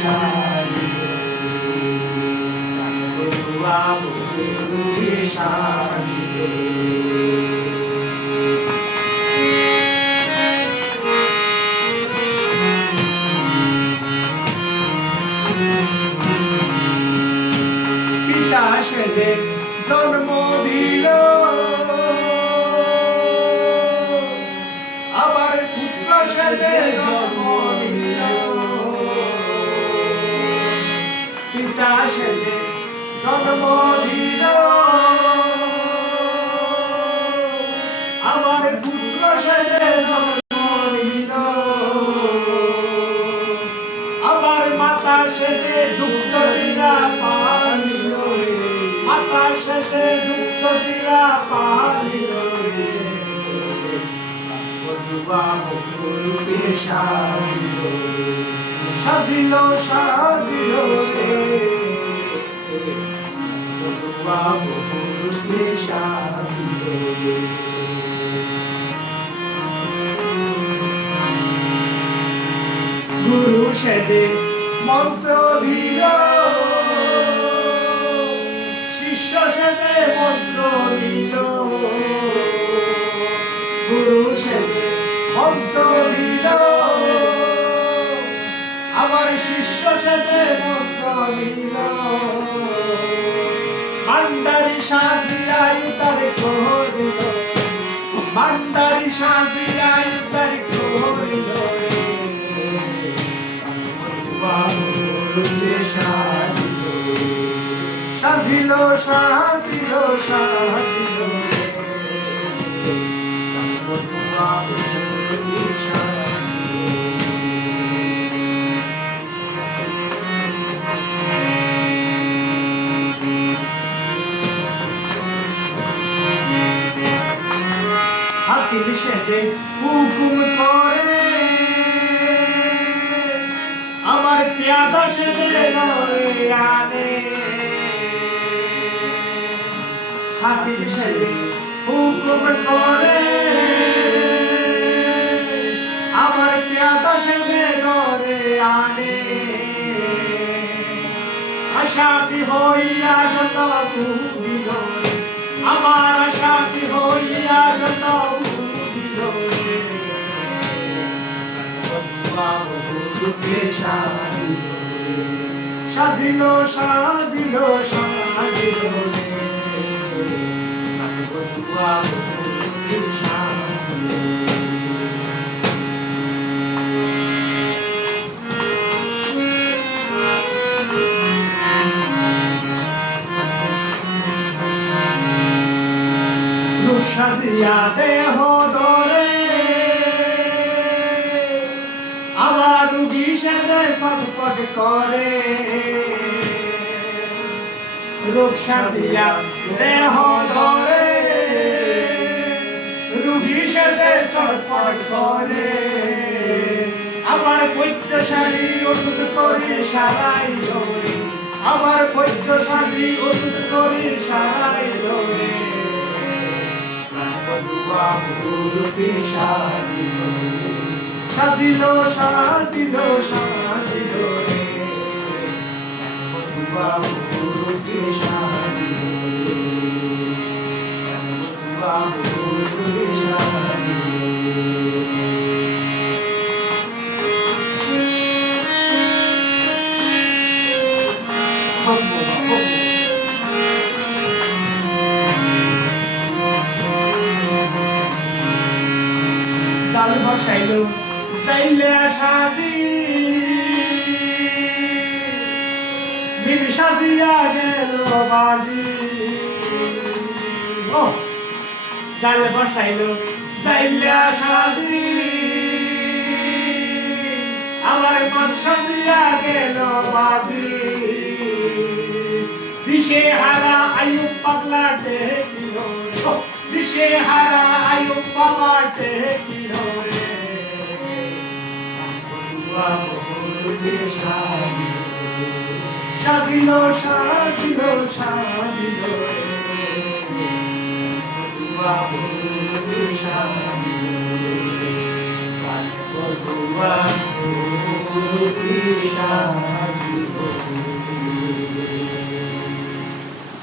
সাজিল বধুয়া বহুরূপে সাজিল পিতা সেজে জন্ম দিল আবার পুত্র সেজে জন্ম দিল পিতা সেজে জন্ম দিল আবার পুত্র সেজে জন্ম দিল আবার মাতা সেজে দুঃখ দিয়া পালিল মাতা সেজে দুঃখ দিয়া পালিল বধুয়া বহুরূপে সাজিল সাজিল সাজিল বধুয়া বহুরূপে সাজিল গুরু সেজে মন্ত্র দিল শিষ্য সেজে মন্ত্র দিল গুরু সেজে মন্ত্র দিল আবার শিষ্য সেজে মন্ত্র দিল ভান্ডারি সাজিয়া উতার করিল ভান্ডারি সাজিয়া উতার করিল সাজিল সাজিল সাজিল বধুয়া বহুরূপে হাকিম সেজে হুকুম করে আবার পেয়াদা সেজে লড়ে আনে হাকিম সেজে হুকুম করে আবার পেয়াদা সেজে লড়ে আনে আশাপি হইয়া গত বুঝিল আমার আশাপি হইয়া গত বুঝিল বধুয়া বহুরূপে সাজিল সাজিল সাজিল সাজিল বধুয়া বহুরূপে সাজিল রূপ সাজিয়া দেহ ধরে আবার রুগী সেজে সংকট করে রূপ সাজিয়া দেহ ধরে রুগী সেজে সংকট করে আবার বৈদ্যশালী ওষুধ করে সারাই ধরে আবার বৈদ্যশালী ওষুধ করে সারাই ধরে বধুয়া বহুরূপে সাজিল সাজিল সাজিল সাজিল বধুয়া বহুরূপে সাজিল বধুয়া বহুরূপে সাজিল জাল বসাইল যাইলে সাজি বিন সাজিয়া গেল বাজি ও জাল বসাইল যাইলে সাজি আমার মাছ সাজিয়া গেল বাজি দিশে হারা আয়ুব পাগলা দেখিল দিশে হারা আয়ুব বাবা দেখিল বধুয়া বহুরূপে সাজিল সাজিল সাজিল সাজিল বধুয়া বহুরূপে সাজিল বধুয়া